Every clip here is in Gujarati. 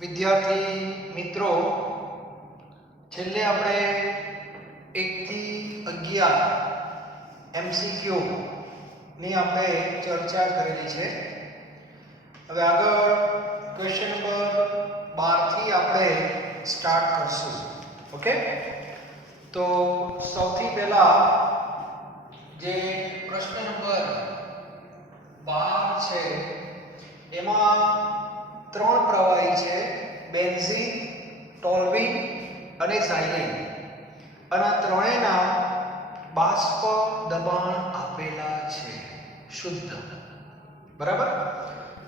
વિદ્યાર્થી મિત્રો, છેલ્લે આપણે 1 થી 11 એમસીક્યુ ની આપણે ચર્ચા કરેલી છે. હવે આગળ ક્વેશ્ચન નંબર 12 થી આપણે સ્ટાર્ટ કરશું. ઓકે, તો સૌથી પહેલા જે પ્રશ્ન નંબર 12 છે એમાં 3 પ્રવાહી છે: બેન્ઝીન, ટોલ્યુઈન અને ઝાયલીન. અને ત્રણેયના બાષ્પ દબાણ આપેલા છે શુદ્ધ. બરાબર.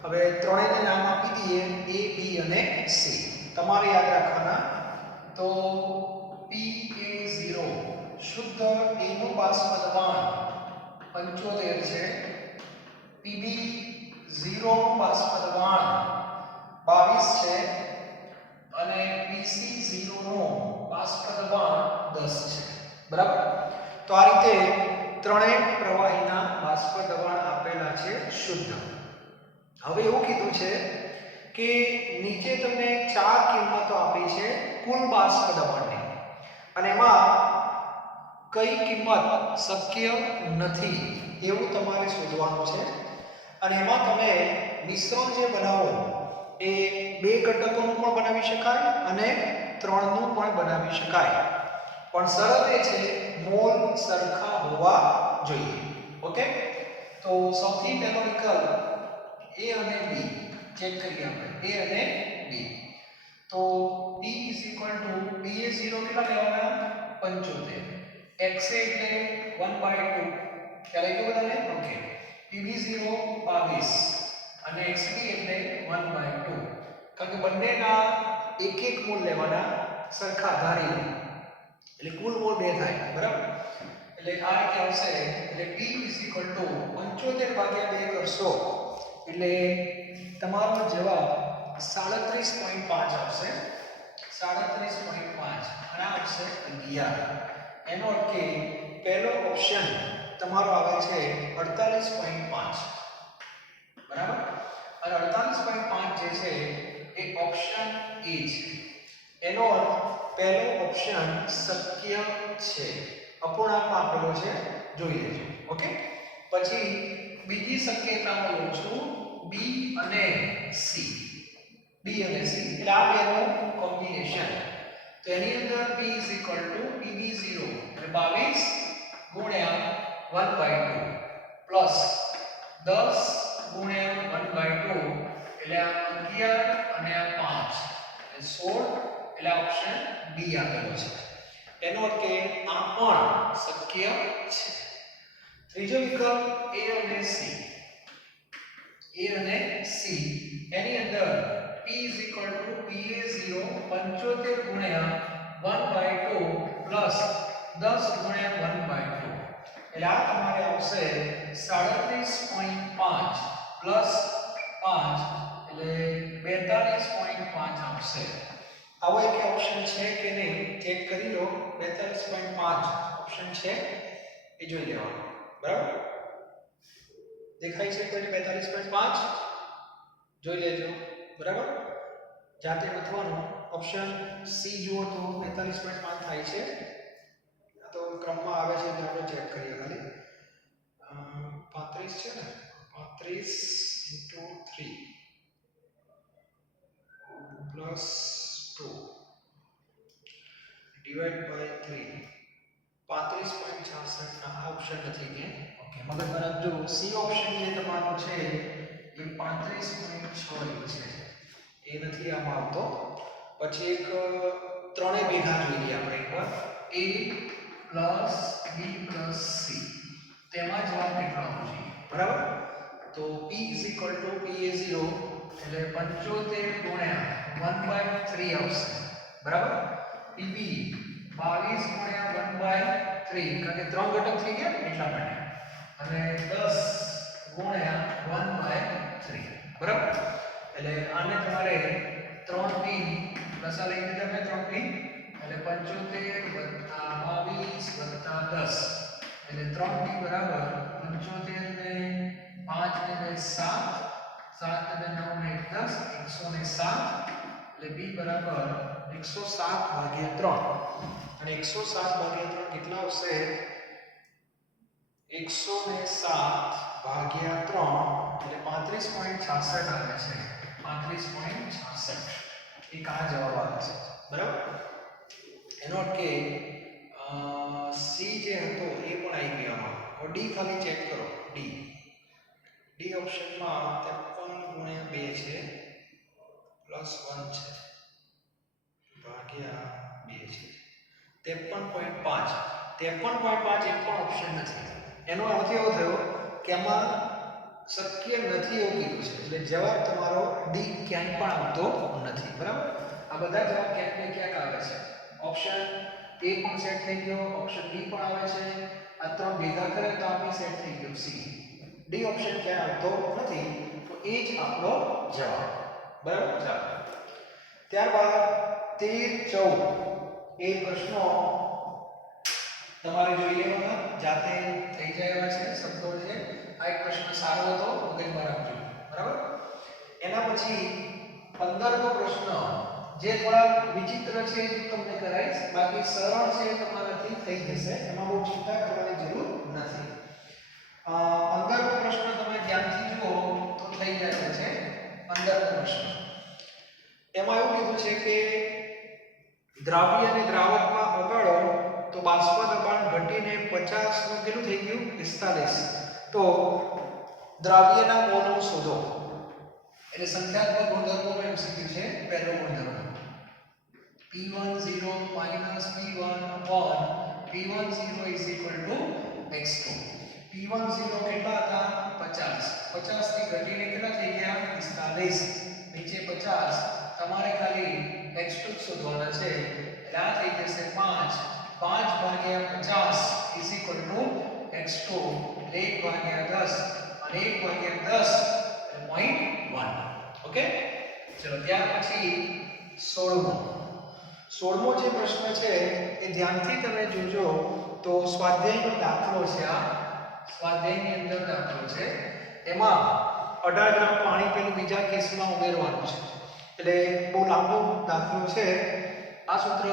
હવે ત્રણેયને નામ આપી દઈએ A, B અને C. તમારે યાદ રાખવાના. તો PA0 શુદ્ધ A નું બાષ્પ દબાણ 75 છે. PB0 નું બાષ્પ દબાણ 22 છે અને PC0 નું બાષ્પ દબાણ 10 છે. બરાબર. તો આ રીતે ત્રણેય પ્રવાહીના બાષ્પ દબાણ આપેલા છે શુદ્ધ. હવે એવું કીધું છે કે નીચે તમને 4 કિંમતો આપી છે કુલ બાષ્પ દબાણની, અને એમાં કઈ કિંમત શક્ય નથી એવું તમારે શોધવાનું છે. અને એમાં તમે મિશ્રણ જે બનાવો એ 2 ઘટકોનું પણ બનાવી શકાય અને 3 નું પણ બનાવી શકાય, પણ શરત એ છે મોલ સરખા હોવા જોઈએ. ઓકે, તો સૌથી પહેલો વિકલ્પ A અને B ચેક કરીએ આપણે. A અને B. તો B PA0 કેટલા લેવાના? 75. XA એટલે 1/2. ખ્યાલ આવ્યો બધાને? ઓકે. PB0 22 અને XB એટલે 1/2. કારણ કે બંનેના એક એક મોલ લેવાના, સરખા ધારી લો એટલે કુલ મોલ 2 થાય. બરાબર. એટલે આ રીતે આવશે. એટલે P 75 ભાગ્યા 2 કરશો એટલે તમારો જવાબ 37.5 આવશે. 37.5 અને આ આવશે 11. એનો અર્થ કે પહેલો ઓપ્શન તમારો આવે છે 48.5. બરાબર. અને 48.5 જે છે એ ઓપ્શન એ છે. એનો અર્થ પહેલો ઓપ્શન શક્ય છે, અપૂર્ણાંકમાં આપેલો છે, જોઈ લેજો. ઓકે, પછી બીજી શક્યતામાં લઉં છું B અને C. B અને C એટલે આ બેનું કોમ્બિનેશન. તો એની અંદર P PB0 એટલે 22 ગુણ્યા 1/2 પ્લસ 10 ગુણ્યા 1/2 એટલે આ 11 અને આ 5 એટલે 16 એટલે ઓપ્શન B આપેલો છે. એનો અર્થ કે આ પણ શક્ય છે. ત્રીજો વિકલ્પ A અને C. A અને C એની અંદર P PA0 75 ગુણ્યા 1/2 પ્લસ 10 ગુણ્યા 1/2 એટલે આ તમારે આવશે 37.5 પ્લસ 5 એટલે 42.5 આવશે. આવો એક ઓપ્શન છે કે નહીં ચેક કરી લો. 42.5 ઓપ્શન છે એ જોઈ લેવાનો. બરાબર. દેખાય છે કોઈ 42.5? જોઈ લેજો. બરાબર. જાતે લખવાનું. ઓપ્શન સી જુઓ તો 42.5 થાય છે. આ તો ક્રમમાં આવે છે તો આપણે ચેક કરીએ ખાલી. 35 છે ને, 35 * 3 પ્લસ 2 ડિવાઇડ બાય 3 35.66 આ ઓપ્શન નથી કે. ઓકે, મગજમાં રાખજો. સી ઓપ્શન જે તમારો છે એ 35.6 છે, એ નથી આમાં આવતો. પછી એક ત્રણે ભેગા જોઈ લઈએ આપણે એકવાર. A + B + C તેમાં જવાબ કેટલો આવવો જોઈએ? બરાબર. તો P PA0 એટલે 75 ગુણ્યા 1/3 આવશે. બરાબર. PB 22 ગુણ્યા 1/3 કારણ કે 3 ઘટક થઈ ગયા એટલા માટે, અને 10 ગુણ્યા 1/3. બરાબર. એટલે આને તમારે 3P પ્લસ આ લઈ લીધા મેં 3P એટલે 75 + 22 + 10 એટલે 3P બરાબર 75 ને 5 ને 2 7 7 ને 9 ને 10 107 એટલે b બરાબર 107 ભાગ્યા 3 અને 107 ભાગ્યા 3 કેટલા આવશે 107 ભાગ્યા 3 એટલે 35.66 આવે છે 35.66 એક આ જવાબ આવે છે બરાબર એનો અર્થ કે સી જે હતો એ પણ આવી ગયો આમાં હવે ડી ખાલી ચેક કરો ડી ઓપ્શનમાં 53 × 2 છે પ્લસ 1 છે ભાગ્યા 2 છે 53.5 એક પણ ઓપ્શન નથી એનો અર્થ એવો થયો કે આમાં શક્ય નથી એવું કીધું છે એટલે જવાબ તમારો ડી ક્યાંય પણ આવતો નથી બરાબર આ બધા જવાબ ક્યાંક ને ક્યાંક આવે છે ઓપ્શન એ પણ સેટ થઈ ગયો ઓપ્શન બી પણ આવે છે આ ત્રણ ભેગા કરે તો આપણી સેટ થઈ ગયો સી ડી ઓપ્શન ક્યાંય આવતો નથી તો એ જ આપણો જવાબ બરાબર ચાલો ત્યારબાદ 13 14 એ પ્રશ્નો તમારે જોઈ લેવાના જાતે થઈ જાય એવા છે શબ્દો છે આ એક પ્રશ્ન સારો હતો મગજમાં રાખજો બરાબર એના પછી 15મો પ્રશ્ન જે થોડા વિચિત્ર છે એ તમને કરાઈશ બાકી સરળ છે તમારાથી થઈ જશે એમાં બહુ ચિંતા કરવાની જરૂર નથી 15મો પ્રશ્ન તમે ધ્યાનથી જુઓ તો થઈ જશે છે 15મો પ્રશ્ન એમાં એવું કીધું છે કે દ્રાવ્ય અને દ્રાવકમાં ઓગાળો તો બાષ્પ દબાણ ઘટીને 50 નું કેટલું થઈ ગયું 45 તો દ્રાવ્યના મોલને શોધો એટલે સંખ્યાત્મક ગુણધર્મોનો એમસીક્યુ છે પહેલો ગુણધર્મ P10 - P1 P10 x2 P10 કેટલા હતા 50 થી ઘટીને કેટલા થઈ ગયા 45 નીચે 50 તમારે ખાલી x2 શોધવાના છે એટલે આ થઈ જશે 5 ભાગ્યા 50 x2 એટલે 1 ભાગ્યા 10 અને 1 ભાગ્યા 10 એટલે 0.1 ઓકે ચલો ત્યાર પછી 16મો જે પ્રશ્ન છે એ ધ્યાનથી તમે જોજો તો સ્વાધ્યાયનો દાખલો છે આ સ્વાધ્યાયની અંદર દાખલો છે એમાં 18 ગ્રામ પાણી પેલું બીજા કેસમાં ઉમેરવાનું છે એટલે બહુ લાંબો દાખલો છે આ સૂત્ર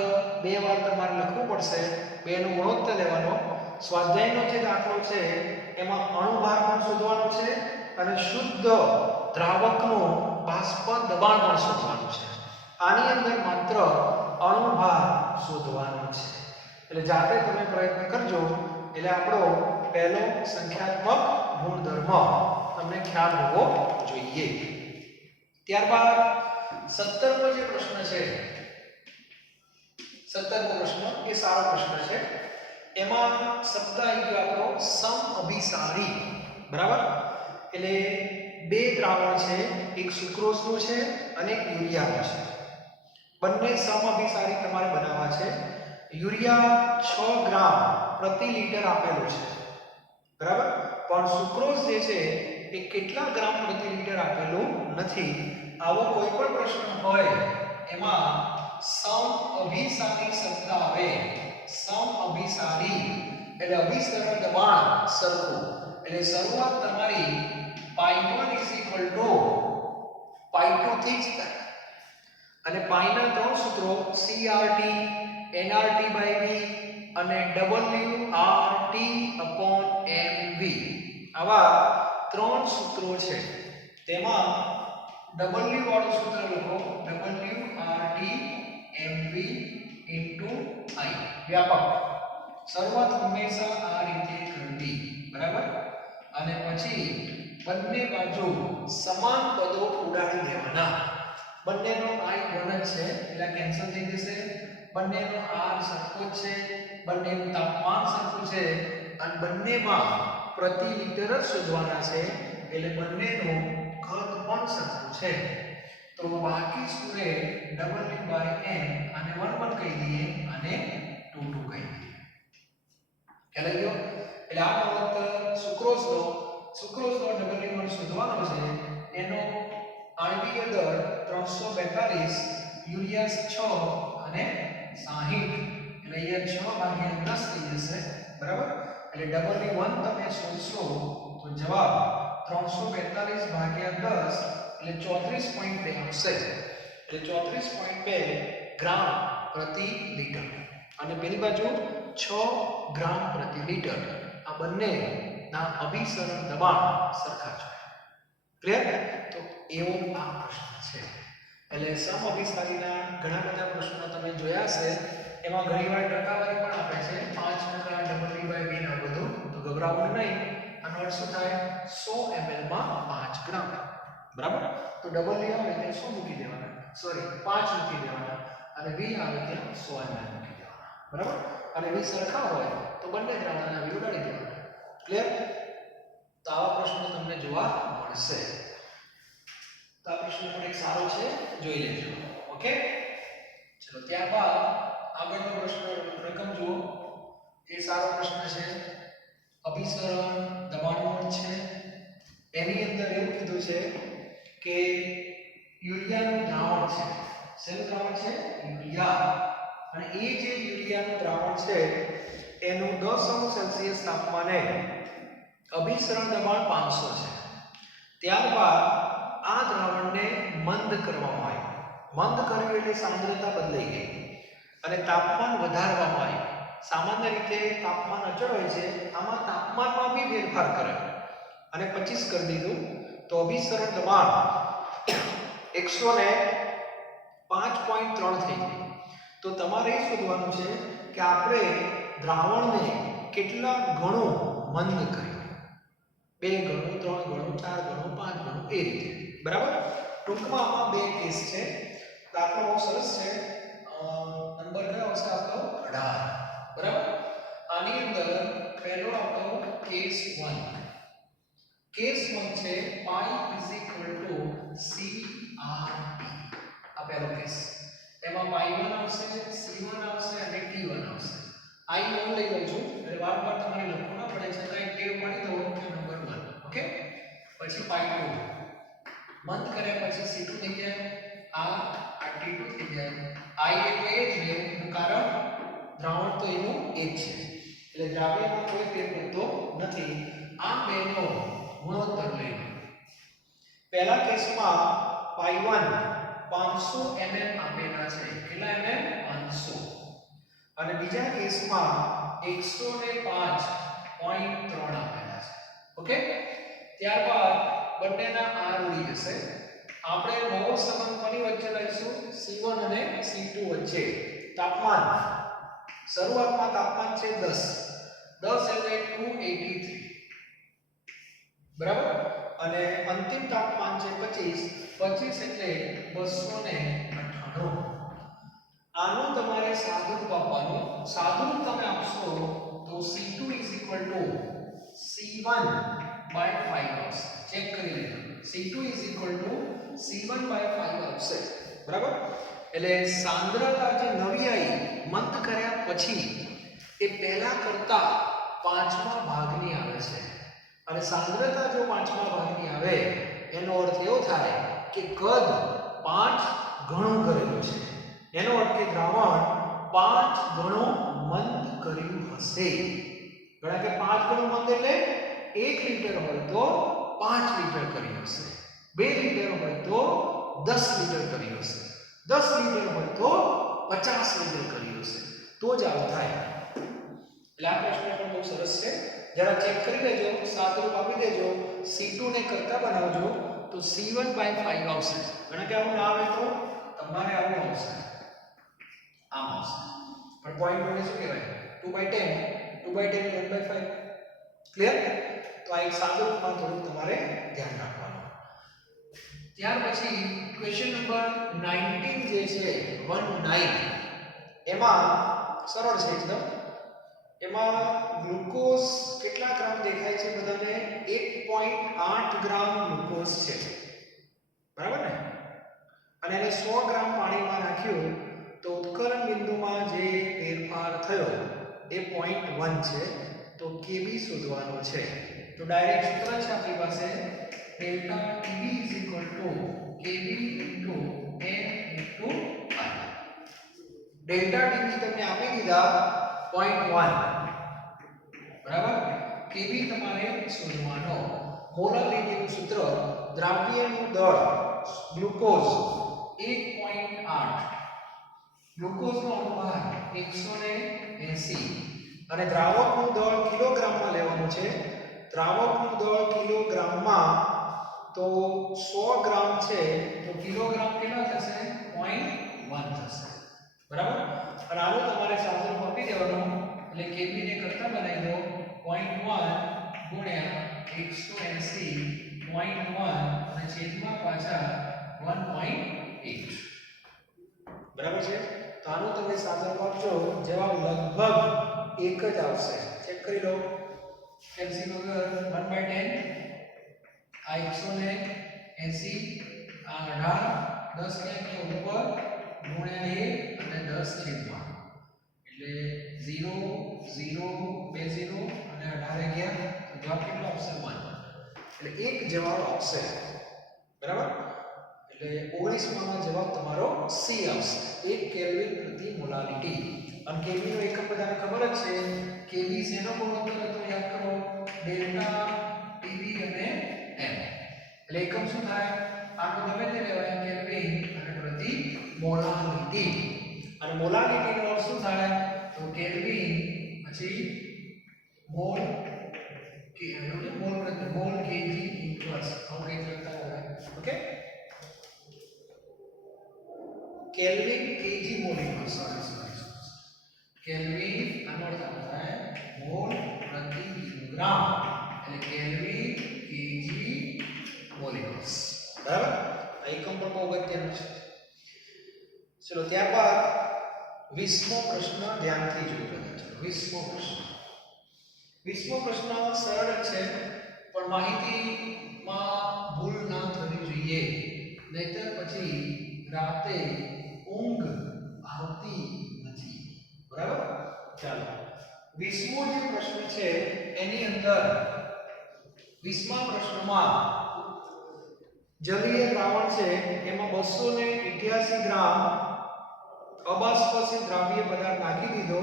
બે વાર તમારે લખવું પડશે બેનો ગુણોત્તર લેવાનો સ્વાધ્યાયનો જે દાખલો છે એમાં અણુભાર પણ શોધવાનો છે અને શુદ્ધ દ્રાવકનું બાષ્પ દબાણ પણ શોધવાનું છે આની અંદર માત્ર અણુભાર શોધવાનો છે એટલે જાતે તમે પ્રયત્ન કરજો એટલે આપણો પહેલો સંખ્યાત્મક ગુણધર્મ તમને ખ્યાલ હોવો જોઈએ ત્યારબાદ 17મો જે પ્રશ્ન છે 17મો પ્રશ્ન એ સારો પ્રશ્ન છે એમાં શબ્દ આવી ગયો આપણો સમઅભિસારી બરાબર એટલે બે દ્રાવણ છે એક સુક્રોઝનું છે અને એક યુરિયાનું છે બંને સમઅભિસારી તમારે બનાવવા છે યુરિયા 6 ગ્રામ પ્રતિ લિટર આપેલું છે બરાબર પણ સુક્રોઝ જે છે એ કેટલા ગ્રામ પ્રતિ લિટર આપેલું નથી આવો કોઈ પણ પ્રશ્ન હોય એમાં સમઅભિસારી શબ્દ આવે સમઅભિસારી એટલે અભિસરણ દબાણ સરખું એટલે શરૂઆત તમારી π1 π2 થી જ થાય અને પાઈના ત્રણ સૂત્રો CRT nRT/V અને WRT/mV આવા ત્રણ સૂત્રો છે તેમાં W વાળું સૂત્ર લખો WRT/mV * I વ્યાપક શરૂઆત હંમેશા આ રીતે કરવી બરાબર અને પછી બંને બાજુ સમાન પદો ઉડાડી દેવાના બંનેનો I ધન જ છે એટલે કેન્સલ થઈ જશે બંનેનો R સરખો જ છે બંનેનું તાપમાન સરખું છે અને બંનેમાં પ્રતિ લિટર જ શોધવાના છે એટલે બંનેનું કદ પણ સરખું છે તો બાકી સૂત્રે W/N આને 1 કહી દઈએ અને 2 કહી દઈએ ખ્યાલ આવ્યો એટલે આ ગુણોત્તર સુક્રોઝનો W1 શોધવાનો છે એનો આણ્વીય દળ 342 યુરિયા 6 અને 60 એટલે અહીંયા 6 ભાગ્યા 10 થઈ જશે બરાબર એટલે W1 તમે શોધશો તો જવાબ 342 ભાગ્યા 10 એટલે 34.2 આવશે એટલે 34.2 ગ્રામ પ્રતિ લિટર અને પેલી બાજુ 6 ગ્રામ પ્રતિ લિટર. આ બંનેના અભિસરણ દબાણ સરખા છે. ક્લિયર? તો એવો આ પ્રશ્ન છે. એટલે સમઅભિસારીના ઘણા બધા પ્રશ્નો તમે જોયા હશે. એમાં ઘણીવાર ટકાવારી પણ આપે છે 5% W/V ના બધું. તો ગભરાવું નહીં. આનો અર્થ શું થાય? 100 ml માં 5 ગ્રામ. બરાબર? તો ડબલ V આવે એટલે 100 મૂકી દેવાના. સોરી 5 મૂકી દેવાના અને V આવે ત્યાં 100 ml મૂકી દેવાના. બરાબર? અને V સરખા હોય તો બંને દ્રાવણના V ઉડાડી દેવાના. ક્લિયર? તો આવા પ્રશ્નો તમને જોવા મળશે. તો આ પ્રશ્ન પણ એક સારો છે, જોઈ લેજો. ઓકે, ચલો ત્યારબાદ આગળનો પ્રશ્ન રકમ જુઓ. એ સારો પ્રશ્ન છે. અભિસરણ દબાણનો છે. એની અંદર એવું કીધું છે કે યુરિયાનું દ્રાવણ છે. શેનું દ્રાવણ છે? યુરિયા. અને એ જે યુરિયાનું દ્રાવણ છે એનું 10°C તાપમાને અભિસરણ દબાણ 500 છે. ત્યારબાદ આ દ્રાવણને મંદ કરવામાં આવ્યું. મંદ કર્યું એટલે સાંદ્રતા બદલાઈ ગઈ અને તાપમાન વધારવામાં આવ્યું. સામાન્ય રીતે તાપમાન અચળ હોય છે, આમાં તાપમાનમાં બી ફેરફાર કરે અને 25 કરી દીધું. તો અભિસરણ દબાણ 105.3 થઈ ગયું. તો તમારે એ શોધવાનું છે કે આપણે દ્રાવણને કેટલા ગણું મંદ કર્યું. 2 ગણું, 3 ગણું, 4 ગણું, 5 ગણું, એ રીતે. બરાબર? ટૂંકમાં આમાં બે કેસ છે. દાખલો બહુ સરસ છે. નંબર કયો આવશે આપણો? 18. બરાબર? આની અંદર પહેલો આપણો કેસ 1. કેસ 1 છે પાઈ CRT. આ પહેલો કેસ. એમાં પાઈ 1 આવશે, C1 આવશે અને T1 આવશે. I નોન લઈ લઉં છું એટલે વારંવાર તમારે લખવું ના પડે છે. તો એક ટેવ પાડી દો કે નંબર 1. ઓકે, પછી પાઈ 2 મંદ કર્યા પછી C2 થઈ જાય. આ T2 થઈ જાય. I એટલે એ જ રહે એનું કારણ દ્રાવણ તો એનું એ જ છે એટલે દ્રાવ્યમાં કોઈ ફેર પડતો નથી. આ બેનો ગુણોત્તર લઈને પહેલા કેસમાં પાઈ 1 500 ml આપેલા છે. કેટલા ml? 500. અને બીજા કેસમાં 105.3 આપેલા છે. ઓકે, ત્યારબાદ બંનેના r ઉડી જશે. આપણે નવો સંબંધ કોની વચ્ચે લઈશું? C1 અને C2 વચ્ચે. તાપમાન શરૂઆતમાં તાપમાન છે 10 એટલે 283. બરાબર? અને અંતિમ તાપમાન છે 25 એટલે 298. આનું તમારે સાદુરૂપ આપવાનું. સાદુરૂપ તમે આપશો તો C2 C1/5 આવશે. ચેક કરી લેજો. C2 C1/5 આવશે. બરાબર? એટલે સાંદ્રતા જે નવી આવી મંદ કર્યા પછી એ પહેલા કરતા 5મા ભાગની આવે છે. અને સાંદ્રતા જો 5મા ભાગની આવે એનો અર્થ એવો થાય કે કદ 5 ગણું કરેલું છે. એનો અર્થ કે દ્રાવણ 5 ગણું મંદ કર્યું હશે. ઘણા કે 5 ગણું મંદ એટલે 1 લિટર હોય તો 5 લિટર કર્યું હશે. 2 લિટર હોય તો 10 લિટર કર્યું હશે. 10 લિટર હોય તો 50 લિટર કર્યું હશે. તો જ આવું થાય. એટલે આ પ્રશ્ન પણ બહુ સરસ છે. જરા ચેક કરી લેજો, સાદુરૂપ આપી દેજો. C2 ને કરતા બનાવજો તો C1/5 આવશે. ઘણા કે આવું ના આવે તો તમારે આવું આવશે, આમ આવશે. પણ પોઈન્ટ મને શું કહેવાય? 2/10 એટલે 1/5. ક્લિયર? તો આ એક સાદુરૂપમાં થોડું તમારે ધ્યાન રાખવાનું. ત્યાર પછી ક્વેશ્ચન નંબર 19 જે છે 19 એમાં સરળ છે એકદમ. એમાં ગ્લુકોઝ કેટલા ગ્રામ દેખાય છે બધાને? 1.8 ગ્રામ ગ્લુકોઝ છે. બરાબર ને? અને એને 100 ગ્રામ પાણીમાં નાખ્યું તો ઉત્કલન બિંદુમાં જે ફેરફાર થયો એ 0.1 છે. તો Kb શોધવાનો છે. તો ડાયરેક્ટ સૂત્ર છે આપણી પાસે delta Tb Kb * n * I. Delta Tb તમને આપી દીધા 0.1. બરાબર? Kb તમારે શોધવાનો. મોલર લીટીનું સૂત્ર દ્રાવ્યનું દળ ગ્લુકોઝ 1.8 ગ્લુકોઝનો અણુભાર 180 અને દ્રાવકનું દળ કિલોગ્રામમાં લેવાનું છે. દ્રાવકનું દળ કિલોગ્રામમાં તો 100 ગ્રામ છે તો કિલોગ્રામ કેટલા થશે 0.1 થશે. બરાબર. અને આનું તમારે સાદુરૂપ આપી દેવાનું એટલે કેબી ને કરતા બનાવી દો 0.1 ગુણ્યા 180 0.1 અને છેદમાં પાછા 1.8. બરાબર છે. તો આનું તમે સાદુરૂપ આપજો જવાબ લગભગ એક જ આવશે. ચેક કરી લો. કેલ્સી વગર 1/10 આ 180 આ 18 10 ને ઉપર ગુણ્યા 1 અને 10 છેદમાં એટલે 0 0 2 0 અને 18 ગયા તો જવાબ કેટલો આવશે 1. એટલે એક જવાબ આવશે. બરાબર. એટલે 19 માં જવાબ તમારો સી આવશે. 1 કેલ્વિન પ્રતિ મોલાલિટી. અને કેવી નો એકમ બધાને ખબર જ છે. કેવી શેનો ગુણોત્તર હતો યાદ કરો ડેલ્ટા ટીવી અને એમ. એટલે એકમ શું થાય આનો ગમે તે લેવાય કેલ્વિન અને પ્રતિ મોલાલિટી. અને મોલાલિટી નો અર્થ શું થાય તો કેલ્વિન પછી મોલ કે મોલ પ્રતિ મોલ કેજી ઇન્વર્સ આવું કંઈક લખતા હોય. Okay kelvin KG mall inverse kelvin આનો અર્થ થાય મોલ પ્રતિ કિલોગ્રામ એટલે કેલ્વિન કેજી મોલ ઇન્વર્સ. બરાબર. આ એકમ પણ બહુ અગત્યનું છે. ચલો ત્યારબાદ 20મો પ્રશ્ન ધ્યાનથી જોજો. 20મો પ્રશ્ન સરળ છે પણ માહિતીમાં ભૂલ ના થવી જોઈએ નહીતર પછી રાતે ઊંઘ આવતી નથી. બરાબર. ચાલો 20મો જે પ્રશ્ન છે એની અંદર 20મા પ્રશ્નમાં જલીય દ્રાવણ છે એમાં 288 ગ્રામ અબાષ્પશીલ દ્રાવ્ય પદાર્થ નાખી દીધો.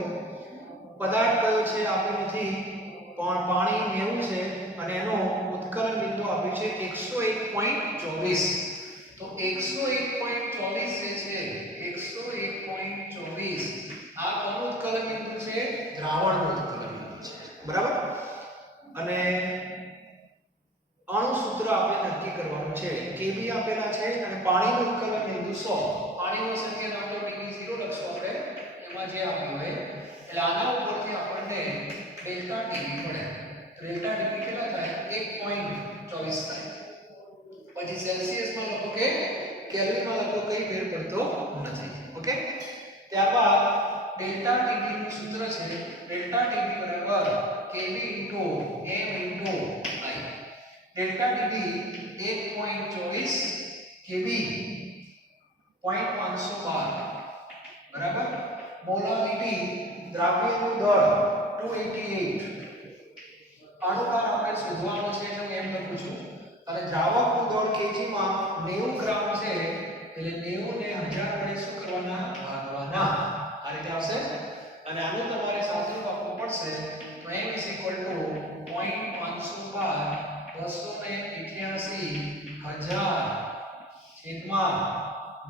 પદાર્થ કયો છે આપેલ નથી પણ પાણી 90 છે અને એનો ઉત્કલન બિંદુ આપ્યું છે 101.24. તો 101.24 જે છે 101.24 આ કોનું ઉત્કલન બિંદુ છે દ્રાવણનું ઉત્કલન બિંદુ છે. બરાબર. અને અણુ સૂત્ર આપણે નક્કી કરવાનું છે. કેબી આપેલા છે અને પાણીનું ઉત્કલન બિંદુ 100. પાણીનો સંકેત આપણે PV0 લખશું આપણે એમાં જે આપ્યું હોય એટલે આના ઉપરથી આપણને ડેલ્ટા ટીવી મળે. ડેલ્ટા ટીવી કેટલા થાય 1.24 થાય. પછી સેલ્સિયસમાં લખો કે કેલ્વિનમાં લખો કઈ ફેર પડતો નથી. ઓકે. ત્યારબાદ ડેલ્ટા ટીવી નું સૂત્ર છે ડેલ્ટા ટીવી બરાબર કેવી into m into i. Delta TV 1.24 કેવી 0.512 બરાબર. મોલાલિટી દ્રાવ્યનું દળ 288. અણુભાર આપણે શોધવાનો છે એટલે હું એમ લખું છું. અને દ્રાવકનું દળ કેજીમાં 90 ગ્રામ છે એટલે 90 ને 1000 વડે શું કરવાના ભાગવાના. આ રીતે આવશે. અને આનું તમારે સાદુરૂપ આપવું પડશે તો m 0.512 છેદમાં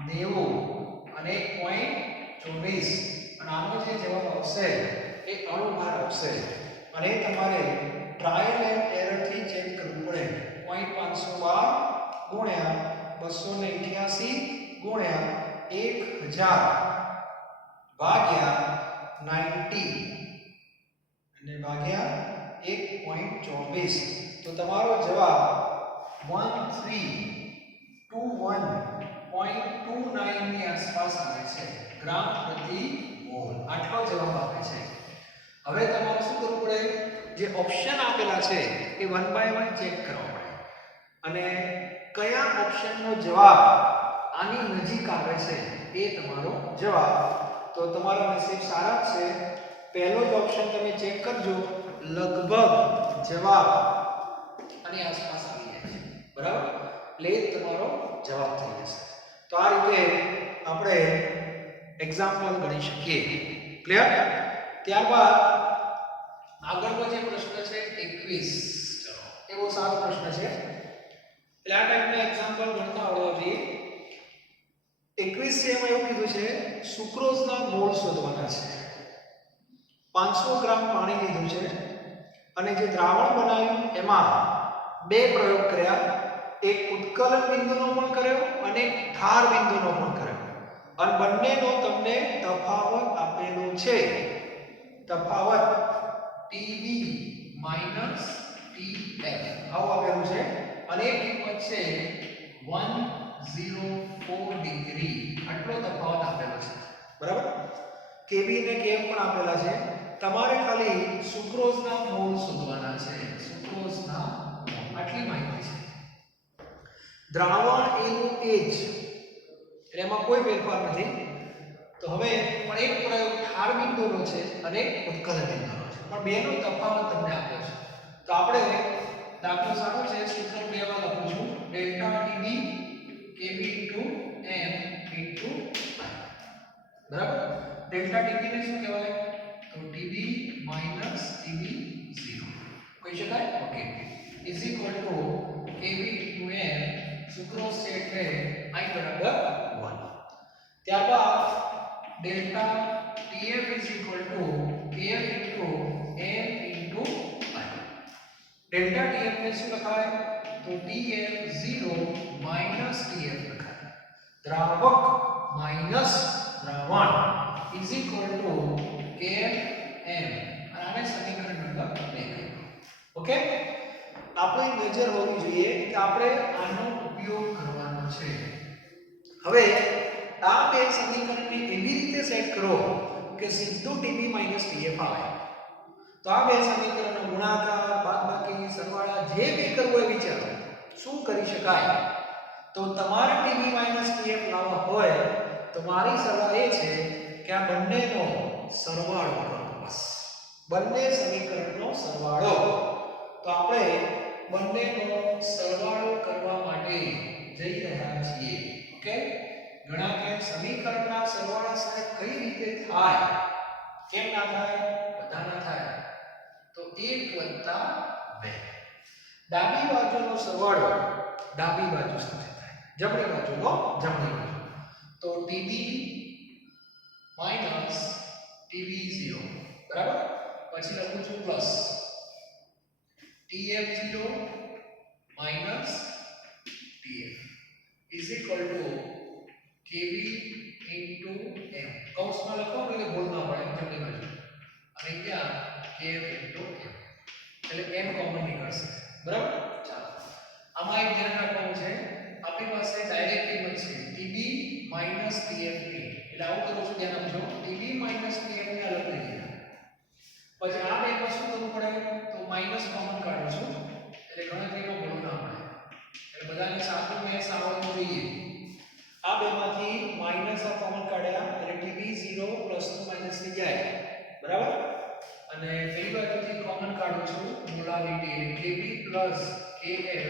90 અને 1.24 અને આનો જે જવાબ આવશે એ અણુભાર આવશે. અને તમારે ટ્રાયલ એન્ડ એરર થી ચેક કરવું પડે. 0.512 ગુણ્યા 288 ગુણ્યા 1000 ભાગ્યા 90 અને ભાગ્યા 1.24 તો તમારો જવાબ 1321.29 ની આસપાસ આવે છે ગ્રામ પ્રતિ મોલ. આટલો જવાબ આવે છે. હવે તમારે શું કરવું પડે જે ઓપ્શન આપેલા છે એ 1 બાય 1 ચેક કરવા પડે અને કયા ઓપ્શનનો જવાબ આની નજીક આવે છે એ તમારો જવાબ. તો તમારા નસીબ સારા છે. પહેલો જ ઓપ્શન તમે ચેક કરજો લગભગ જવાબ આની આસપાસ આવી જાય છે. બરાબર. એટલે તમારો જવાબ થઈ જશે. તો આ રીતે આપણે એક્ઝામ્પલ ગણી શકીએ. ક્લિયર. ત્યારબાદ આગળનો જે પ્રશ્ન છે 21. ચલો એ બહુ સારો પ્રશ્ન છે એટલે આ ટાઈપના એક્ઝામ્પલ ગણતા આવડવા જોઈએ. 21 છે એમાં એવું કીધું છે સુક્રોઝના મોલ શોધવાના છે. 500 ગ્રામ પાણી લીધું છે અને જે દ્રાવણ બનાવ્યું એમાં બે પ્રયોગ કર્યા, એક ઉત્કલન બિંદુનો પણ કર્યો અને એક ઠાર બિંદુનો પણ કર્યો અને બંનેનો તમને તફાવત આપેલો છે. તફાવત TB TF આવું આપેલું છે અને એક કિંમત છે 104 ડિગ્રી. આટલો તફાવત આપેલો છે. બરાબર. KB અને KF પણ આપેલા છે. તમારે ખાલી સુક્રોઝના મોલ શોધવાના છે. સુક્રોઝના મોલ. આટલી માહિતી છે. દ્રાવણ એનું એ જ, એટલે એમાં કોઈ ફેરફાર નથી. તો હવે પણ એક પ્રયોગ ઠાર બિંદુનો છે અને એક ઉત્કલન બિંદુનો છે, પણ બેનો તફાવત તમને આપ્યો છે. તો આપણે દાખલો સારો છે, સૂત્ર 2 માં લખું છું ડેલ્ટા TB KB m બરાબર. ડેલ્ટા TB ને શું કહેવાય? તો TB TB0 કહી શકાય. Okay is equal to KB m sucrose છે એટલે I બરાબર 1. ત્યારબાદ delta TF is equal to KF m I. Delta TF ને શું લખાય? તો TF0 TF લખાય. દ્રાવક માઈનસ દ્રાવણ ઇઝ ઇક્વલ ટુ KM. આને સમીકરણ નંબર 2 કહીએ. ઓકે, આપણી નજર હોવી જોઈએ કે આપણે આનો ઉપયોગ કરવાનો છે. હવે આ બે સમીકરણને એવી રીતે સેટ કરો કે સીધું TB TF આવે. તો આ બે સમીકરણનો ગુણાકાર, બાદબાકી, સરવાળા જે બી કરવું એ વિચારો શું કરી શકાય. તો તમારે TB TF લાવવા હોય તો મારી સલાહ એ છે કે આ બંનેનો સરવાળો કરો. બસ બંને સમીકરણનો સરવાળો. તો આપણે બંનેનો સરવાળો કરવા માટે જઈ રહ્યા છીએ. ઓકે, ઘણા કે સમીકરણના સરવાળા સાહેબ કઈ રીતે થાય? કેમ ના થાય? બધા ના થાય. તો 1 + 2. ડાબી બાજુનો સરવાળો ડાબી બાજુ સાથે થાય, જમણી બાજુનો જમણી બાજુ. તો TB TB0 બરાબર. પછી લખું છું plus TF0 TF is equal to KB m. કૌંસમાં લખો એટલે ભૂલ ના પડે, જમણી બાજુ અને ત્યાં KF m. એટલે m કોમન નીકળશે. બરાબર. ચાલો આમાં એક ધ્યાન રાખવાનું છે, આપણી પાસે ડાયરેક્ટ કિંમત છે TB TF. એટલે આવું કરું છું, ધ્યાન આપજો. TB TF ને અલગ લઈ લીધા. પછી આ બેમાં શું કરવું પડે? તો માઈનસ કોમન કાઢું છું એટલે ગણતરીમાં ભૂલ ના પડે. એટલે બધાને સાચું મેથ્સ આવડવું જોઈએ. આ બેમાંથી માઈનસ આ કોમન કાઢ્યા એટલે TB0 પ્લસ નું માઈનસ થઈ જાય. બરાબર. અને પેલી બાજુથી કોમન કાઢું છું મોલારિટી એટલે KB plus KF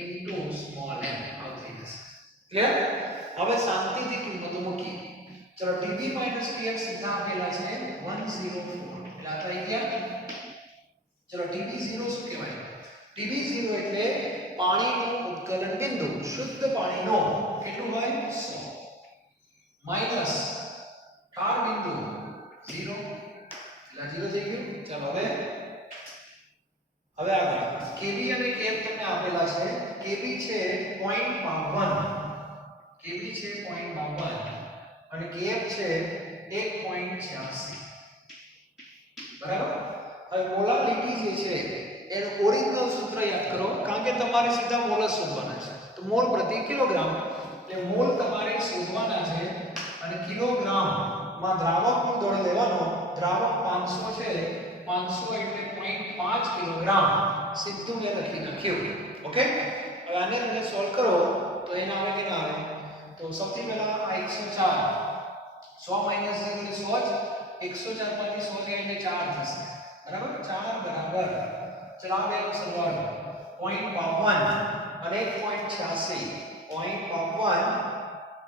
into small m આવતી જશે. ક્લિયર? હવે શાંતિથી કિંમતો મૂકી. ચલો TB TF સીધા આપેલા છે 104 એટલે આ થઈ ગયા. ચલો TB0 શું કહેવાય? TB0 એટલે પાણીનું ઉત્કલન બિંદુ, શુદ્ધ પાણીનો કેટલું હોય? 100 માઈનસ ઠાર બિંદુ 0 એટલે 0 થઈ ગયું. ચાલો હવે આગળ KB અને KF તમને આપેલા છે. KB છે 0.52, KB છે 0.52 અને KF છે 1.86. બરાબર. હવે મોલારિટી જે છે એનું ઓરિજિનલ સૂત્ર યાદ કરો, કારણ કે તમારે સીધા મોલ જ શોધવાના છે. તો મોલ પ્રતિ કિલોગ્રામ એટલે મોલ તમારે શોધવાના છે અને કિલોગ્રામમાં દ્રાવકનું દળ લેવાનો. દ્રાવક 500 છે, 500 એટલે 0.5 કિલોગ્રામ. સીધું મેં લખી નાખ્યું. ઓકે, હવે આને તમે સોલ્વ કરો તો એના આવે કે ના આવે? તો સૌથી પહેલા આ 104 100 માઈનસ 0 એટલે 100 104 માંથી 100 જાય એટલે 4 થશે. બરાબર. 4 બરાબર. ચલો આ બેનો સરવાળો 0.52 અને 1.86. 0.52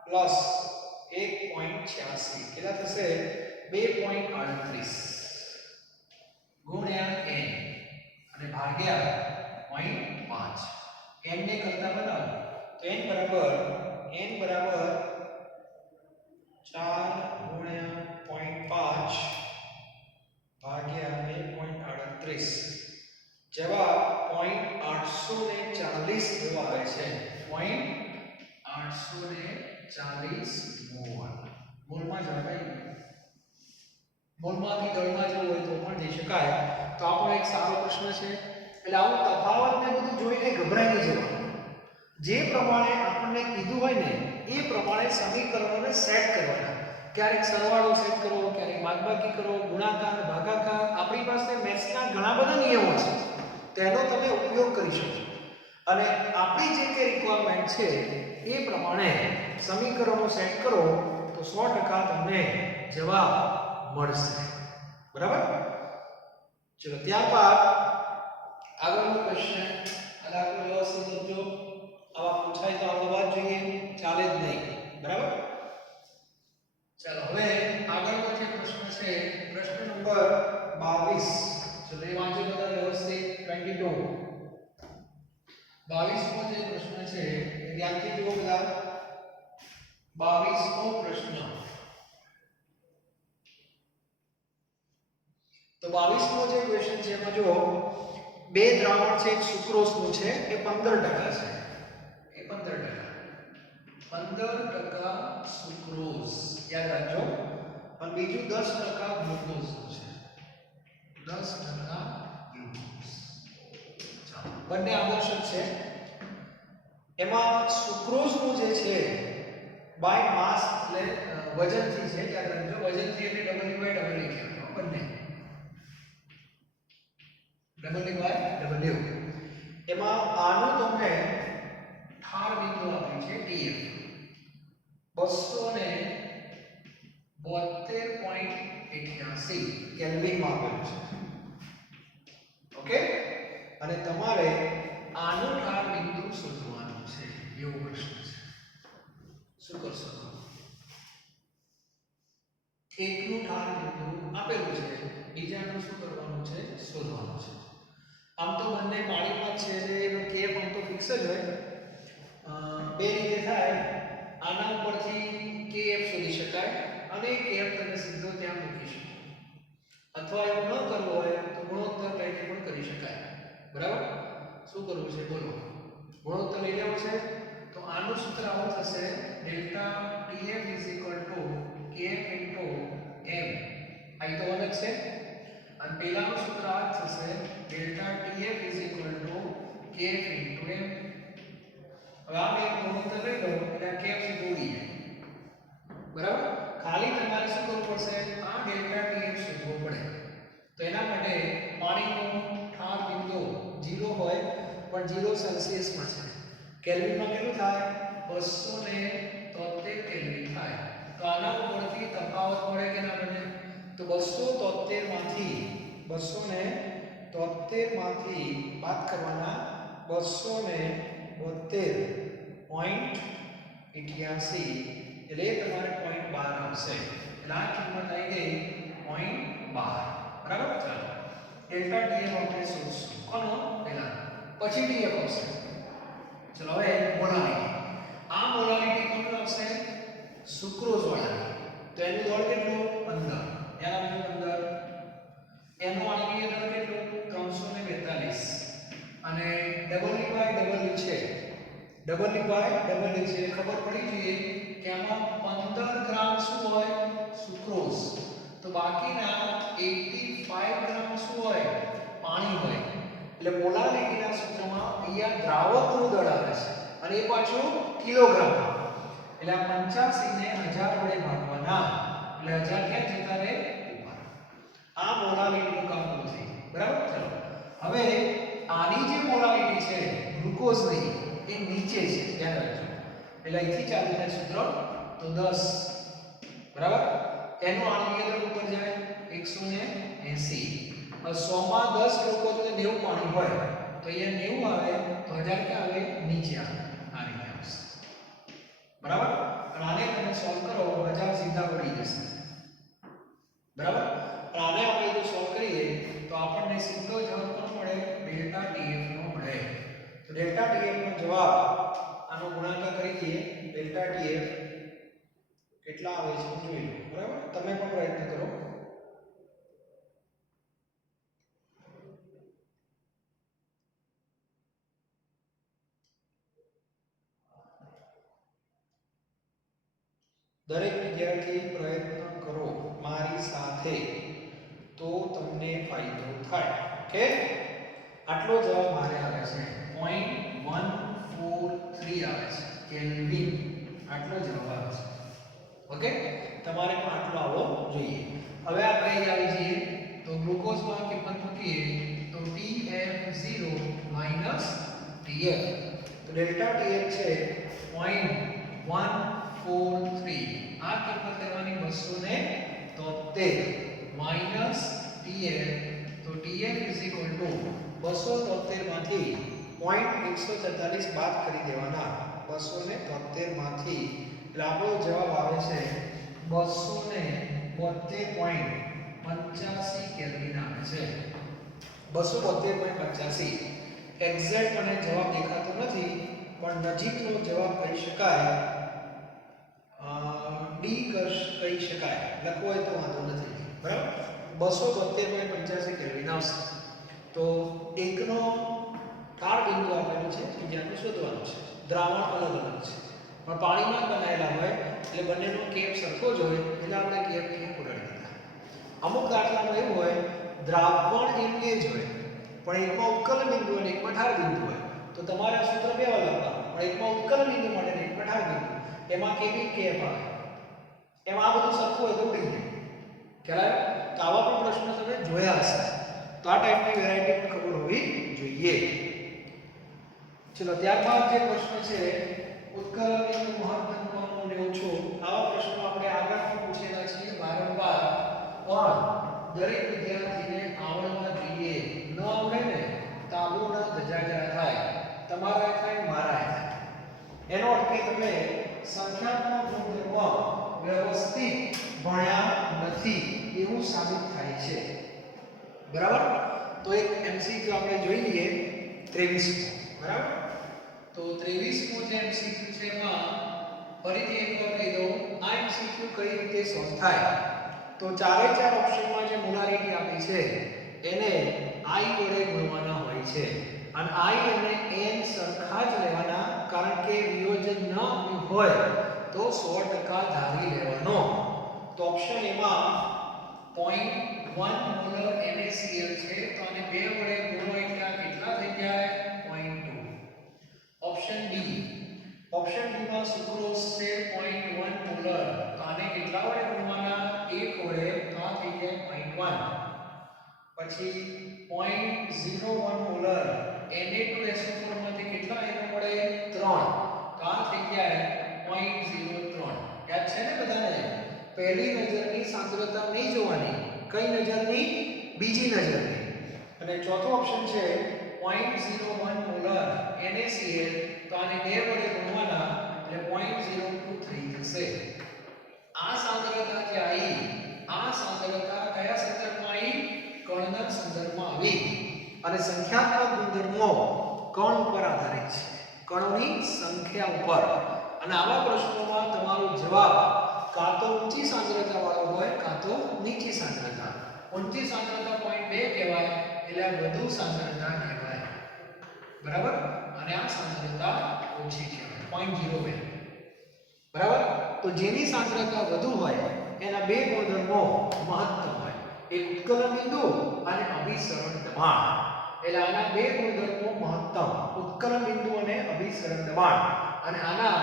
પ્લસ 1.86 કેટલા થશે? 2.38 ગુણ્યા n અને ભાગ્યા 0.5. n ને કરતા બનાવો તો n બરાબર 4 ગુણ્યા 0.5 ભાગ્યા 2.38 જવાબ 0.840 જેવો આવે છે 0.840 મોલ મોલમાં જણાય મોલમાંથી દળમાં જવું હોય તો પણ જઈ શકાય તો આ પણ એક સારો પ્રશ્ન છે એટલે આવું તફાવતને બધું જોઈને ગભરાઈ નહીં જવાનું જે પ્રમાણે આપણને કીધું હોય ને એ પ્રમાણે સમીકરણોને સેટ કરવાના ક્યારેક સરવાળો સેટ કરો ક્યારેક બાદબાકી કરો ગુણાકાર ભાગાકાર આપણી પાસે મેથ્સના ઘણા બધા નિયમો છે તેનો તમે ઉપયોગ કરી શકો અને આપણી જે કે રિક્વાયરમેન્ટ છે એ પ્રમાણે સમીકરણો સેટ કરો તો 100% તમને જવાબ મળશે બરાબર ચલો ત્યારબાદ આગળનો ક્વેશ્ચન દાખલો વ્યવસ્થિત સમજો આવા પૂછાય તો આવડવા જ જોઈએ ચાલે જ નહીં બરાબર ચાલો હવે આગળનો જે પ્રશ્ન છે પ્રશ્ન નંબર 22 ચલો એ વાંચો બધા વ્યવસ્થિત 22 22મો જે પ્રશ્ન છે એ ધ્યાનથી જુઓ બધા 22મો પ્રશ્ન તો 22મો જે ક્વેશ્ચન છે એમાં જો બે દ્રાવણ છે એક સુક્રોઝનું છે એ 15% છે એ 15% સુક્રોઝ યાદ રાખજો અને બીજું 10% ગ્લુકોઝનું છે 10% ગ્લુકોઝ ચાલો બંને આદર્શક છે એમાં સુક્રોઝનું જે છે બાય માસ એટલે વજનથી છે યાદ રાખજો વજનથી એટલે W/W કહેવાય બંને W/W એમાં આનું તમને ઠાર બિંદુ આપ્યું છે TF 272.88 કેલ્વિનમાં આપેલું છે ઓકે અને તમારે આનું ઠાર બિંદુ શોધવાનું છે એવો પ્રશ્ન છે શું કરશો એકનું ઠાર બિંદુ આપેલું છે બીજાનું શું કરવાનું છે શોધવાનું છે આમ તો બંને પાણીમાં છે એટલે એનો કેપ આમ તો ફિક્સ જ હોય બે રીતે થાય આના ઉપરથી કેએફ શોધી શકાય અને કેએફ તમે સીધો ત્યાં મૂકી શકો અથવા એવું ન કરવું હોય તો ગુણોત્તર લઈને પણ કરી શકાય બરાબર શું કરવું છે બોલો ગુણોત્તર લઈ લેવો છે તો આનું સૂત્ર આવું થશે ડેલ્ટા TF KF m આ તો અલગ છે અને પહેલાનું સૂત્ર આ થશે ડેલ્ટા TF KF m હવે આ બે ગુણોત્તર લઈ લો એટલે આ કેફ સીધું ઉડી જાય બરાબર ખાલી તમારે શું કરવું પડશે આ ડેલ્ટા TF શોધવો પડે તો એના માટે પાણીનો ઠાર બિંદુ 0 હોય પણ 0 સેલ્સિયસમાં છે કેલ્વિનમાં કેટલું થાય 273 કેલ્વિન થાય તો આના ઉપરથી તફાવત મળે કે ના બને તો 273 માંથી બાદ કરવાના 272.88 એટલે તમારે 0.12 આવશે એટલે આ કિંમત આવી ગઈ 0.12 બરાબર ચાલો ડેલ્ટા TF આપણે શોધશું કોનો પહેલા પછી TF આવશે ચલો હવે મોલારિટી આ મોલારિટી કોણ આવશે સુક્રોઝ વાળા તો એનું દળ કેટલું 15 એના બીજું 15 એનો આણ્વીય દળ કેટલું 342 અને W/W છે W/W છે ખબર પડી જોઈએ કે આમાં 15 ગ્રામ શું હોય સુક્રોઝ તો બાકીના 85 ગ્રામ શું હોય પાણી હોય એટલે મોલારિટીના સૂત્રમાં અહીંયા દ્રાવકનું દળ આવે છે અને એ પાછું કિલોગ્રામ એટલે આ 85 ને 1000 વડે ભાગવાના એટલે 1000 ક્યાં જતા રહે ઉપર આ મોલારિટીનું કામ પૂરું થઈ બરાબર ચલો હવે આની જે મોલારિટી છે ગ્લુકોઝની એ નીચે છે ધ્યાન રાખજો એટલે અહીંથી ચાલુ થાય સૂત્ર તો 10 બરાબર એનો આણ્વીય દળ ઉપર જાય 180 હવે 100 માં 10 ગ્લુકોઝ એટલે 90 પાણી હોય તો અહીંયા 90 આવે તો 1000 ક્યાં આવે નીચે આવે આ રીતે આવશે બરાબર અને આને તમે સોલ્વ કરો 1000 સીધા પડી જશે બરાબર અને આને આપણે જો સોલ્વ કરીએ તો આપણને સીધો જવાબ કોણ મળે ડેલ્ટા TF નો મળે તો ડેલ્ટા TF નો જવાબ આનો ગુણાકાર કરી દઈએ ડેલ્ટા TF કેટલા આવે છે જોઈ લો, બરાબર? તમે પણ પ્રયત્ન કરો. દરેક વિદ્યાર્થી પ્રયત્ન કરો મારી સાથે, તો તમને ફાયદો થાય. ઓકે, આટલો જવાબ મારે આવે છે 0.143 આવે છે કેલ્વિન. આટલો જવાબ આવે છે. ઓકે, તમારે પણ આટલો આવવો જોઈએ. હવે આપણે અહીં આવી જઈએ તો ગ્લુકોઝમાં કિંમત મૂકીએ તો TF0 TF, તો ડેલ્ટા TF છે 0.143. આ કિંમત લેવાની 273 માઈનસ TF, તો TF 273 માંથી 0.144 બાદ કરી દેવાના. 273 માંથી એટલે આપણો જવાબ આવે છે 272.85 કેલ્વિન આવે છે. 272.85. એક્ઝેક્ટ મને જવાબ દેખાતો નથી, પણ નજીકનો જવાબ કહી શકાય. ડી કહી શકાય. લખવો હોય તો વાંધો નથી, બરાબર? 272.85 કેલ્વિન આવશે. તો એકનો ઢાળ બિંદુ આપેલું છે, બીજાનું શોધવાનું છે. દ્રાવણ અલગ અલગ છે, પણ પાણીમાં બનાવેલા હોય એટલે બંનેનો કેપ સરખો જ હોય, એટલે આપણે કેપ ઉડાડી દીધા. અમુક દાખલામાં એવું હોય દ્રાવણ એમ એ જ હોય, પણ એકમાં ઉત્કલન બિંદુ અને એકમાં ઢાળ બિંદુ હોય, તો તમારે આ સૂત્ર બે લખવા. પણ એકમાં ઉત્કલન બિંદુ માટે અને એકમાં ઢાળ બિંદુ, એમાં કેવી કેપ આવે. એમાં આ બધું સરખું હોય તો ઉડી જાય. ખ્યાલ? તો આવા પણ પ્રશ્નો તમે જોયા હશે. તો આ ટાઈપની વેરાયટી પણ ખબર હોવી જોઈએ. ચલો, ત્યારબાદ જે પ્રશ્ન છે ઉત્કલન બિંદુ મહત્તમ કોણનું લેવું છું. આવા પ્રશ્નો આપણે આગળ પણ પૂછેલા છે વારંવાર, પણ દરેક વિદ્યાર્થીને આવડવા જોઈએ. ન આવડે ને તો આબરૂના ધજાગરા થાય. તમારા થાય, મારા થાય. એનો અર્થ કે તમે સંખ્યાત્મક ગુણધર્મ વ્યવસ્થિત ભણ્યા નથી એવું સાબિત થાય છે. બરાબર? તો એક એમસીક્યુ આપણે જોઈ લઈએ 23. બરાબર? તો 23મો જે એમસીક્યુ છે એમાં ફરીથી એકવાર કહી દઉં, આ એમસીક્યુ કઈ રીતે સોલ્વ થાય. તો ચારે ચાર ઓપ્શનમાં જે મોલારિટી આપી છે એને I વડે ગુણવાના હોય છે, અને I અને n સરખા જ લેવાના, કારણ કે વિયોજન ન હોય તો 100% ધારી લેવાનો. તો ઓપ્શન એમાં 0.1 મોલર NaCl છે, તો આને 2 વડે ગુણો એટલે આ કેટલા થઈ જાય? 0.2. ઓપ્શન ડી, ઓપ્શન ડી માં સુક્રોઝ છે 0.1 મોલર, તો આને કેટલા વડે ગુણવાના? 1 વડે, તો આ થઈ જાય 0.1. પછી 0.01 મોલર Na2SO4 માંથી કેટલા એનો મળે? 3, તો આ થઈ જાય 0.03. યાદ છે ને બધાને? પહેલી નજરની સાંદ્રતા નહીં જોવાની. કઈ નજરની? બીજી નજરની. અને ચોથો ઓપ્શન છે 0.01 મોલર NaCl, તો આને 2 વડે ગુણવાના એટલે 0.023 થશે. આ સાંદ્રતા જે આવી, આ સાંદ્રતા કયા સંદર્ભમાં આવી? કણના સંદર્ભમાં આવી. અને સંખ્યાત્મક ગુણધર્મો કણ ઉપર આધારિત છે, કણોની સંખ્યા ઉપર. અને આવા પ્રશ્નોમાં તમારો જવાબ કાં તો ઊંચી સાંદ્રતા વાળો હોય કાં તો નીચી સાંદ્રતા. ઊંચી સાંદ્રતા 0.2 કહેવાય, એટલે વધુ સાંદ્રતા કહેવાય. બરાબર? અને આ સાંદ્રતા ઓછી કહેવાય 0.02. બરાબર? તો જેની સાંદ્રતા વધુ હોય એના બે ગુણધર્મો મહત્તમ હોય, એક ઉત્કલન બિંદુ અને અભિસરણ દબાણ. એટલે આના બે ગુણધર્મો મહત્તમ, ઉત્કલન બિંદુ અને અભિસરણ દબાણ. અને આના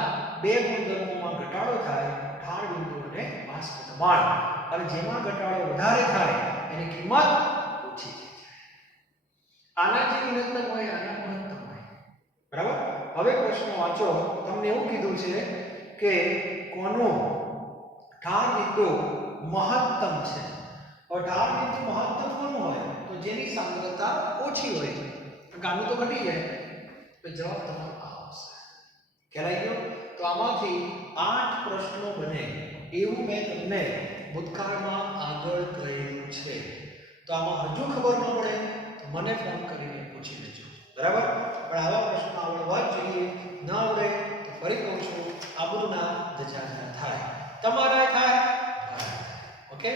બે ગુણધર્મોમાં ઘટાડો થાય, ઢાળ બિંદુ અને બાષ્પ દબાણ. અને જેમાં ઘટાડો વધારે થાય એની કિંમત ઓછી થઈ જાય. આના જે ગુણધર્મ હોય આના મહત્તમ હોય. બરાબર? હવે પ્રશ્ન વાંચો. તમને એવું કીધું છે કે કોનું ઢાળ બિંદુ મહત્તમ છે. और ढाल बिंदु महत्तम कोનું હોય? તો જેની સાંદ્રતા ઓછી હોય. ગાનું તો ઘટી જાય, તો જવાબ તમારો આ આવશે. ખ્યાલ આવી ગયો? તો આમાંથી 8 પ્રશ્નો બને એવું મેં તમને ભૂતકાળમાં આગળ કરેલું છે. તો આમાં હજુ ખબર ન પડે તો મને ફોન કરીને પૂછી લેજો. બરાબર? પણ આવા પ્રશ્નો આવડવા જ જોઈએ. ન આવડે તો ફરી કહું છું, આબરૂના ધજાગરા થાય. તમારા ઓકે,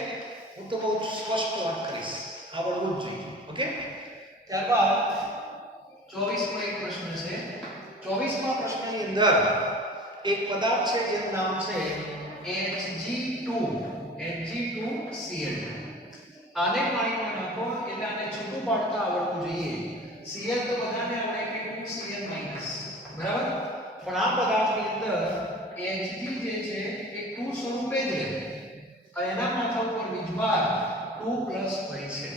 હું તો બહુ સ્પષ્ટ વાત કરીશ, આવડવું જ જોઈએ. ઓકે, ત્યારબાદ 24મો એક પ્રશ્ન છે. 24મા પ્રશ્નની અંદર એક પદાર્થ છે જેનું નામ છે Hg2Cl2. આને પાણીમાં નાખો એટલે આને છૂટું પાડતા આવડવું જોઈએ. Cl તો બધાને આવડે કે 2Cl-, બરાબર, પણ આ પદાર્થની અંદર Hg જે છે એ 2 સ્વરૂપે જ રહે અને એના માથા ઉપર વીજભાર 2 હોય છે.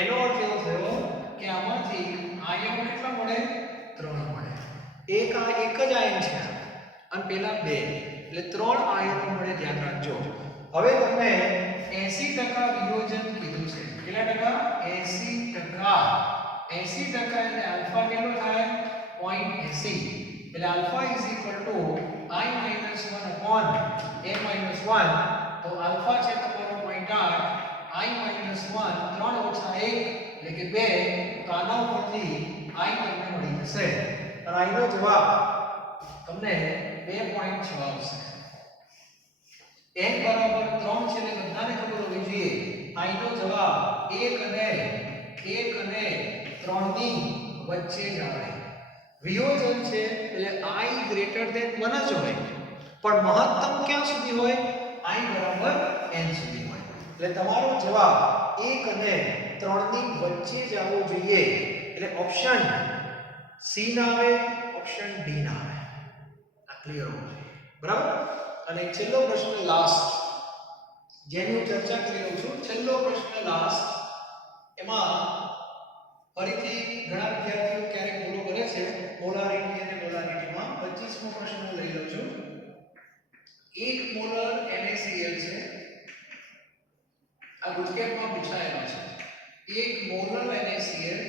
એનો અર્થ એવો થયો કે આમાંથી આયન કેટલા મળે? 3 મળે. એક જ આયન છે અને પેલા 2, એટલે 3 આયનો મળે, ધ્યાન રાખજો. હવે તમને 80% વિયોજન કીધું છે. કેટલા ટકા? 80%. 80% એટલે આલ્ફા કેટલો થાય? 0.80. એટલે alpha is equal to I - 1 upon n - 1. તો આલ્ફા છે તમારો 0.8, I - 1 3 ઓછા 1 એટલે કે 2. તો આના ઉપરથી I તમને મળી જશે અને I નો જવાબ તમને 2.6 આવશે. n બરાબર 3 છે એટલે બધાને ખબર હોવી જોઈએ I નો જવાબ 1 અને 3 ની વચ્ચે જ આવે. વિયોજન છે એટલે I greater than 1 જ હોય, પણ મહત્તમ ક્યાં સુધી હોય? I બરાબર n સુધી હોય. એટલે તમારો જવાબ 1 અને 3 ની વચ્ચે જ આવવો જોઈએ. એટલે ઓપ્શન C ના આવે, ઓપ્શન D ના આવે. આ ક્લિયર હોવું જોઈએ, બરાબર. અને છેલ્લો પ્રશ્ન લાસ્ટ જેની હું ચર્ચા કરી રહ્યો છું, છેલ્લો પ્રશ્ન લાસ્ટ, એમાં ફરીથી ઘણા વિદ્યાર્થીઓ ક્યારેક ભૂલો કરે છે મોલારિટી અને મોલારિટીમાં. 25મો પ્રશ્ન હું લઈ લઉં છું. 1 મોલર NaCl છે, આ ગુજકેટમાં પૂછાયેલો છે. 1 મોલર NaCl,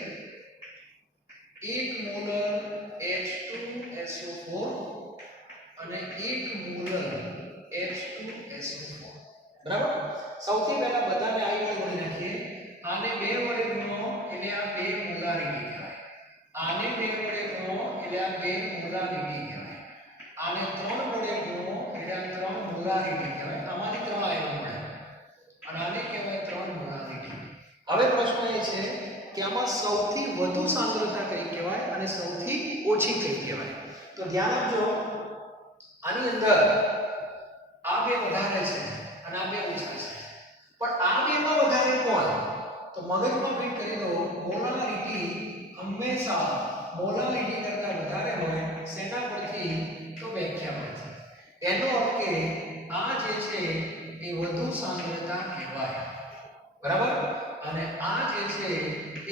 1 મોલર H2SO4 અને 1 મોલર H2SO4, બરાબર. સૌથી પહેલા બધાને I વડે ગુણી નાખીએ. આને 2 વડે ગુણો એટલે આ 2 મોલારિટી કહેવાય. આને 2 વડે ગુણો એટલે આ 2 મોલારિટી કહેવાય. આને 3 વડે ગુણો એટલે આ 3 મોલારિટી કહેવાય. આમાંથી 3 આયનો મળે અને આને કહેવાય 3 મોલારિટી. હવે પ્રશ્ન એ છે કે આમાં સૌથી વધુ સાંદ્રતા કઈ કહેવાય અને સૌથી ઓછી કઈ કહેવાય? તો ધ્યાન આપજો, આની અંદર આ 2 વધારે છે અને આ 2 ઓછા છે, પણ આ 2 માં વધારે કોણ? તો મગજમાં ફિટ કરી દો, મોલારિટી હંમેશા મોલારિટી કરતા વધારે હોય. શેના પરથી? તો વ્યાખ્યા પરથી. એનો અર્થ કે આ જે છે એ વધુ સાંદ્રતા કહેવાય, બરાબર, અને આ જે છે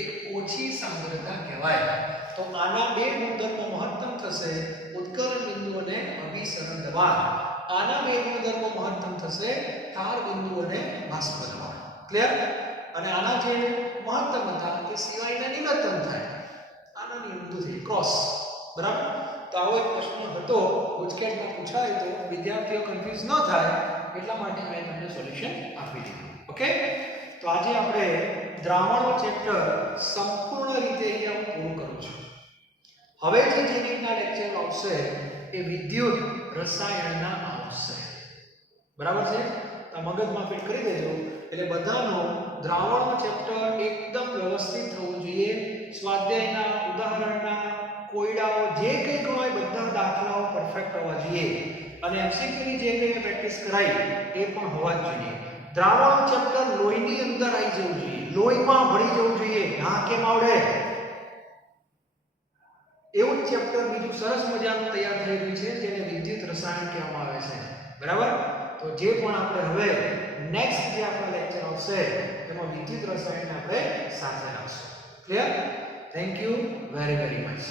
એ ઓછી સાંદ્રતા કહેવાય. તો આના 2 ગુણધર્મો મહત્તમ થશે, ઉત્કલન બિંદુ અને અભિસરણ દબાણ. આના 2 ગુણધર્મો મહત્તમ થશે, ઠાર બિંદુ અને બાષ્પ દબાણ. ક્લિયર? અને આના જે મહત્તમ હતા એ સિવાયના નિમ્નતમ થાય. આના નિમ્નથી ક્રોસ, બરાબર. તો આવો એક પ્રશ્ન હતો, ગુજકેટમાં પૂછાય તો વિદ્યાર્થીઓ કન્ફ્યુઝ ન થાય એટલા માટે મેં તમને સોલ્યુશન આપી દીધું. ઓકે, તો આજે આપણે દ્રાવણો ચેપ્ટર સંપૂર્ણ રીતે અહીંયા પૂરું કરું છું. હવે જે રીતના લેક્ચર આવશે એ વિદ્યુત રસાયણના આવશે, બરાબર છે. આ મગજમાં ફિટ કરી દેજો. એટલે બધાનો દ્રાવણો ચેપ્ટર એકદમ વ્યવસ્થિત થવું જોઈએ. સ્વાધ્યાયના, ઉદાહરણના, કોયડાઓ જે કંઈક હોય બધા દાખલાઓ પરફેક્ટ હોવા જોઈએ અને એમસીક્યુની જે કંઈ પ્રેક્ટિસ કરાઈ એ પણ હોવા જ જોઈએ. દ્રાવણો ચેપ્ટર લોહીની અંદર આવી જવું જોઈએ, લોહીમાં ભળી જવું જોઈએ. ના કેમ આવડે? એવું જ ચેપ્ટર બીજું સરસ મજાનું તૈયાર થઈ રહ્યું છે જેને વિદ્યુત રસાયણ કહેવામાં આવે છે, બરાબર. તો જે પણ આપણે હવે નેક્સ્ટ જે આપણા લેક્ચર આવશે એમાં વિદ્યુત રસાયણને આપણે સાથે રાખશું. Clear? Thank you very much.